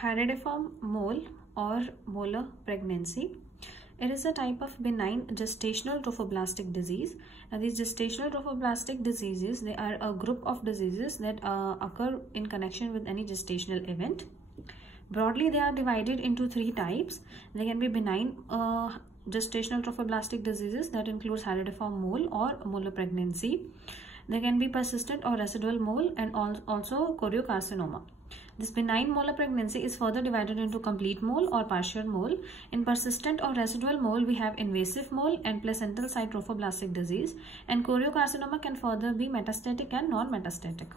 Hydatidiform mole or molar pregnancy. It is a type of benign gestational trophoblastic disease. Now, these gestational trophoblastic diseases, they are a group of diseases that occur in connection with any gestational event. Broadly, they are divided into three types. They can be benign gestational trophoblastic diseases, that includes hydatidiform mole or molar pregnancy. They can be persistent or residual mole and also choriocarcinoma. This benign molar pregnancy is further divided into complete mole or partial mole. In persistent or residual mole, we have invasive mole and placental site trophoblastic disease, and choriocarcinoma can further be metastatic and non-metastatic.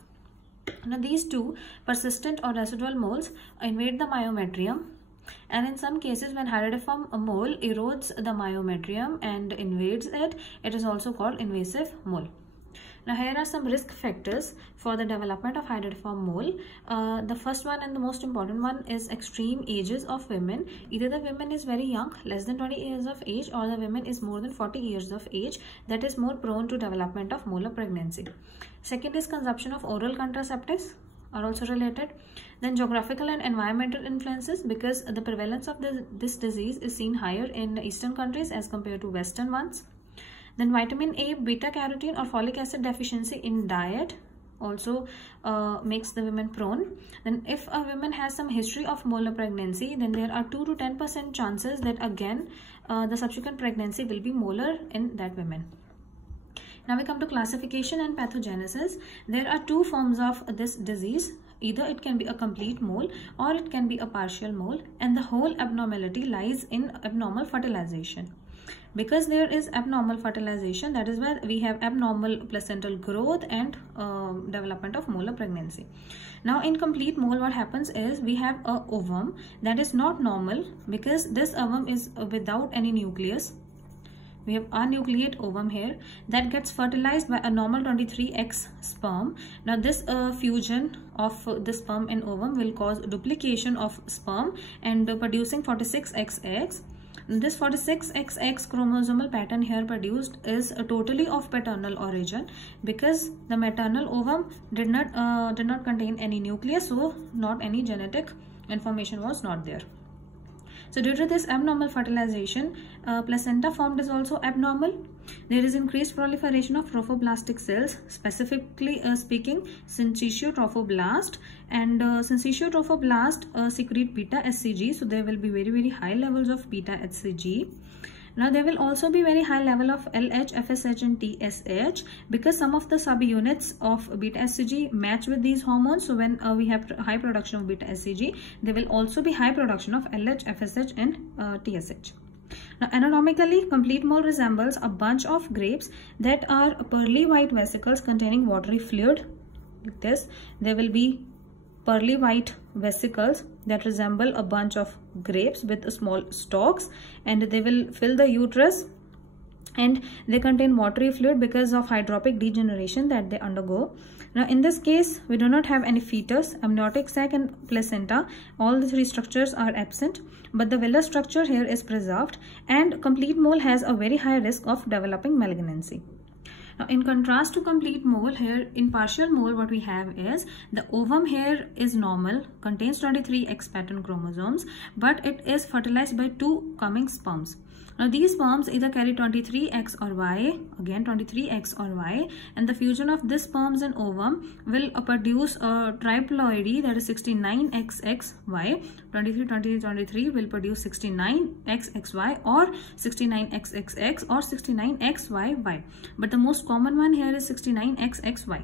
Now, these two, persistent or residual moles, invade the myometrium, and in some cases when hydatidiform mole erodes the myometrium and invades it, it is also called invasive mole. Now, here are some risk factors for the development of hydatidiform mole. The first one and the most important one is extreme ages of women. Either the woman is very young, less than 20 years of age, or the woman is more than 40 years of age, that is more prone to development of molar pregnancy. Second is consumption of oral contraceptives are also related. Then geographical and environmental influences, because the prevalence of this disease is seen higher in eastern countries as compared to western ones. Then vitamin A, beta carotene or folic acid deficiency in diet also makes the women prone. Then if a woman has some history of molar pregnancy, then there are 2 to 10% chances that again the subsequent pregnancy will be molar in that woman. Now we come to classification and pathogenesis. There are two forms of this disease. Either it can be a complete mole or it can be a partial mole, and the whole abnormality lies in abnormal fertilization. Because there is abnormal fertilization, that is why we have abnormal placental growth and development of molar pregnancy. Now in complete mole, what happens is we have a ovum that is not normal, because this ovum is without any nucleus. We have anucleate ovum here that gets fertilized by a normal 23x sperm. Now this fusion of the sperm and ovum will cause duplication of sperm and producing 46x eggs. This 46XX chromosomal pattern here produced is totally of paternal origin, because the maternal ovum did not contain any nucleus, so not any genetic information was not there. So due to this abnormal fertilization, placenta formed is also abnormal. There is increased proliferation of trophoblastic cells, specifically speaking syncytial trophoblast, and syncytial trophoblast secrete beta HCG, so there will be very high levels of beta HCG. Now there will also be very high level of LH, FSH and TSH, because some of the subunits of beta HCG match with these hormones. So when we have high production of beta HCG, there will also be high production of LH, FSH and TSH. Now anatomically, complete mole resembles a bunch of grapes that are pearly white vesicles containing watery fluid. Like this, there will be pearly white vesicles that resemble a bunch of grapes with small stalks, and they will fill the uterus, and they contain watery fluid because of hydropic degeneration that they undergo. Now in this case, we do not have any fetus, amniotic sac and placenta. All the three structures are absent, but the villus structure here is preserved, and complete mole has a very high risk of developing malignancy. Now, in contrast to complete mole, here in partial mole, what we have is the ovum here is normal, contains 23X pattern chromosomes, but it is fertilized by two coming sperms. Now these sperms either carry 23X or Y, again 23X or Y, and the fusion of this sperms and ovum will produce a triploidy, that is 69XXY. 23, 23, 23 will produce 69XXY or 69XXX or 69XYY. But the most common one here is 69XXY.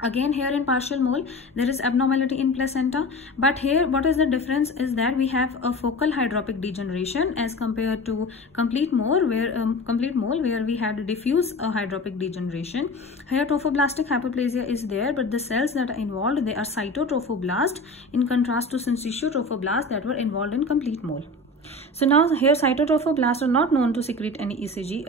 Again, here in partial mole, there is abnormality in placenta, but here what is the difference is that we have a focal hydropic degeneration as compared to complete mole, where we had diffuse hydropic degeneration. Here trophoblastic hyperplasia is there, but the cells that are involved, they are cytotrophoblast, in contrast to syncytial trophoblast that were involved in complete mole. So now here cytotrophoblasts are not known to secrete any SCG.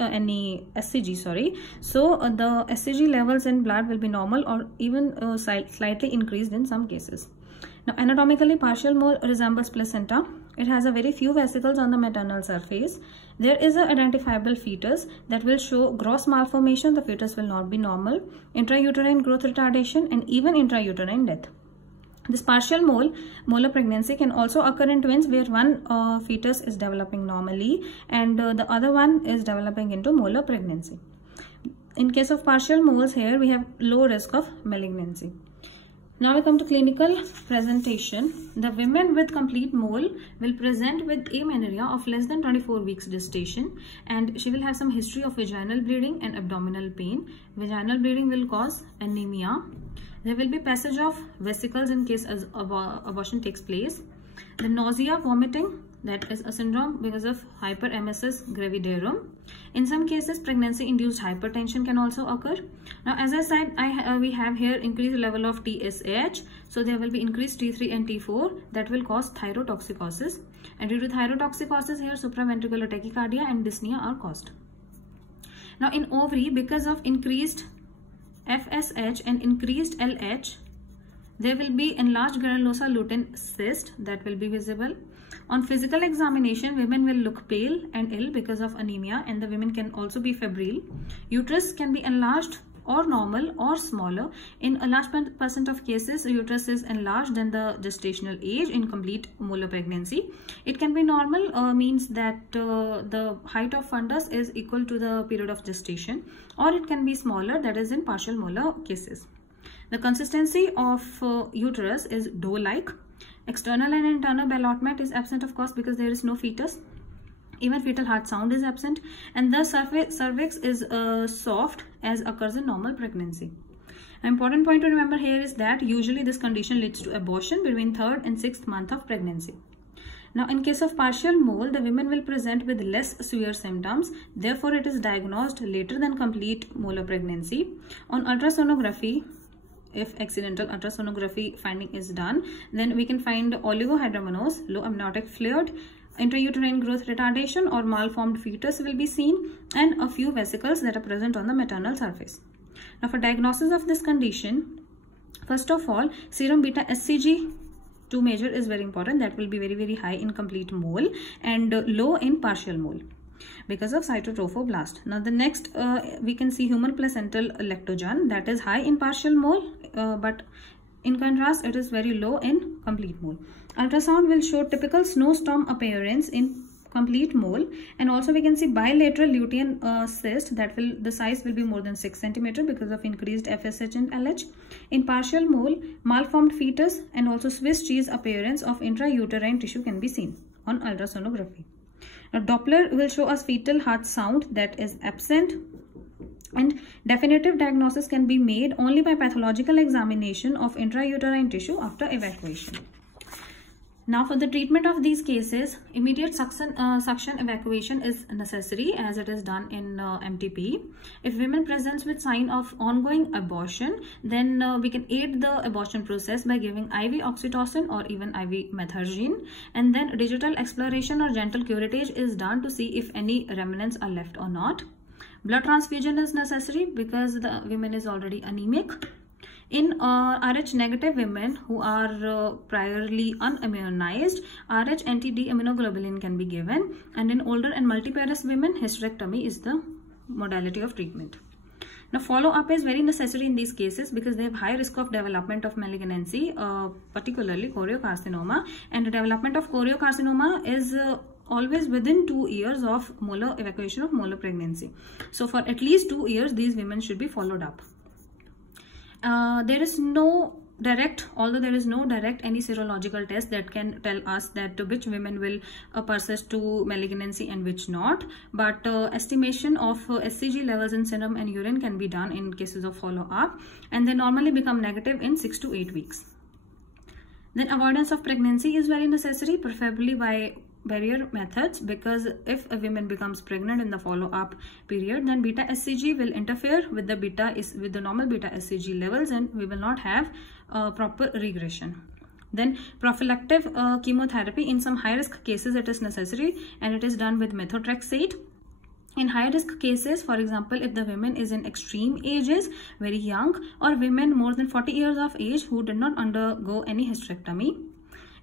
So the SCG levels in blood will be normal or even slightly increased in some cases. Now anatomically, partial mole resembles placenta. It has a very few vesicles on the maternal surface. There is an identifiable fetus that will show gross malformation. The fetus will not be normal, intrauterine growth retardation and even intrauterine death. This partial molar pregnancy can also occur in twins where one fetus is developing normally and the other one is developing into molar pregnancy. In case of partial moles, here we have low risk of malignancy. Now we come to clinical presentation. The women with complete mole will present with amenorrhea of less than 24 weeks gestation, and she will have some history of vaginal bleeding and abdominal pain. Vaginal bleeding will cause anemia. There will be passage of vesicles in case abortion takes place. The nausea, vomiting, that is a syndrome because of hyperemesis gravidarum. In some cases, pregnancy-induced hypertension can also occur. Now, as I said, we have here increased level of TSH. So, there will be increased T3 and T4 that will cause thyrotoxicosis. And due to thyrotoxicosis, here supraventricular tachycardia and dyspnea are caused. Now, in ovary, because of increased FSH and increased LH, there will be enlarged granulosa lutein cyst that will be visible. On physical examination, women will look pale and ill because of anemia, and the women can also be febrile. Uterus can be enlarged or normal or smaller. In a large percent of cases, uterus is enlarged than the gestational age in complete molar pregnancy. It can be normal, means that the height of fundus is equal to the period of gestation, or it can be smaller, that is in partial molar cases. The consistency of uterus is dough-like. External and internal ballotment is absent, of course, because there is no fetus. Even fetal heart sound is absent, and the cervix is soft as occurs in normal pregnancy. An important point to remember here is that usually this condition leads to abortion between 3rd and 6th month of pregnancy. Now, in case of partial mole, the women will present with less severe symptoms. Therefore, it is diagnosed later than complete molar pregnancy. On ultrasonography, if accidental ultrasonography finding is done, then we can find oligohydramnios, low amniotic fluid, intrauterine growth retardation or malformed fetus will be seen, and a few vesicles that are present on the maternal surface. Now, for diagnosis of this condition, first of all, serum beta HCG2 measure is very important. That will be very high in complete mole and low in partial mole because of cytotrophoblast. Now, the next we can see human placental lactogen, that is high in partial mole, but in contrast it is very low in complete mole. Ultrasound will show typical snowstorm appearance in complete mole, and also we can see bilateral lutein cyst that will, the size will be more than 6 cm because of increased FSH and LH. In partial mole, malformed fetus and also Swiss cheese appearance of intrauterine tissue can be seen on ultrasonography. Now, Doppler will show us fetal heart sound that is absent, and definitive diagnosis can be made only by pathological examination of intrauterine tissue after evacuation. Now, for the treatment of these cases, immediate suction evacuation is necessary as it is done in MTP. If women presents with sign of ongoing abortion, then we can aid the abortion process by giving IV oxytocin or even IV methergine, and then digital exploration or gentle curettage is done to see if any remnants are left or not. Blood transfusion is necessary because the woman is already anemic. In Rh negative women who are priorly unimmunized, Rh anti-D immunoglobulin can be given, and in older and multiparous women, hysterectomy is the modality of treatment. Now, follow-up is very necessary in these cases because they have high risk of development of malignancy, particularly choriocarcinoma, and the development of choriocarcinoma is always within 2 years of molar evacuation of molar pregnancy. So, for at least 2 years, these women should be followed up. There is no direct, although there is no direct any serological test that can tell us that which women will persist to malignancy and which not, but estimation of SCG levels in serum and urine can be done in cases of follow-up, and they normally become negative in 6 to 8 weeks. Then avoidance of pregnancy is very necessary, preferably by barrier methods, because if a woman becomes pregnant in the follow-up period, then beta SCG will interfere with the normal beta SCG levels, and we will not have proper regression. Then prophylactic chemotherapy in some high-risk cases it is necessary, and it is done with methotrexate. In high-risk cases, for example, if the woman is in extreme ages, very young, or women more than 40 years of age who did not undergo any hysterectomy.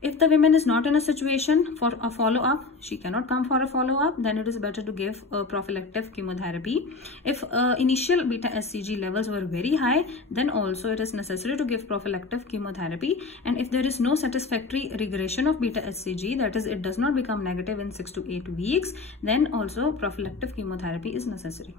If the woman is not in a situation for a follow-up, she cannot come for a follow-up, then it is better to give a prophylactic chemotherapy. If initial beta HCG levels were very high, then also it is necessary to give prophylactic chemotherapy. And if there is no satisfactory regression of beta HCG, that is, it does not become negative in 6 to 8 weeks, then also prophylactic chemotherapy is necessary.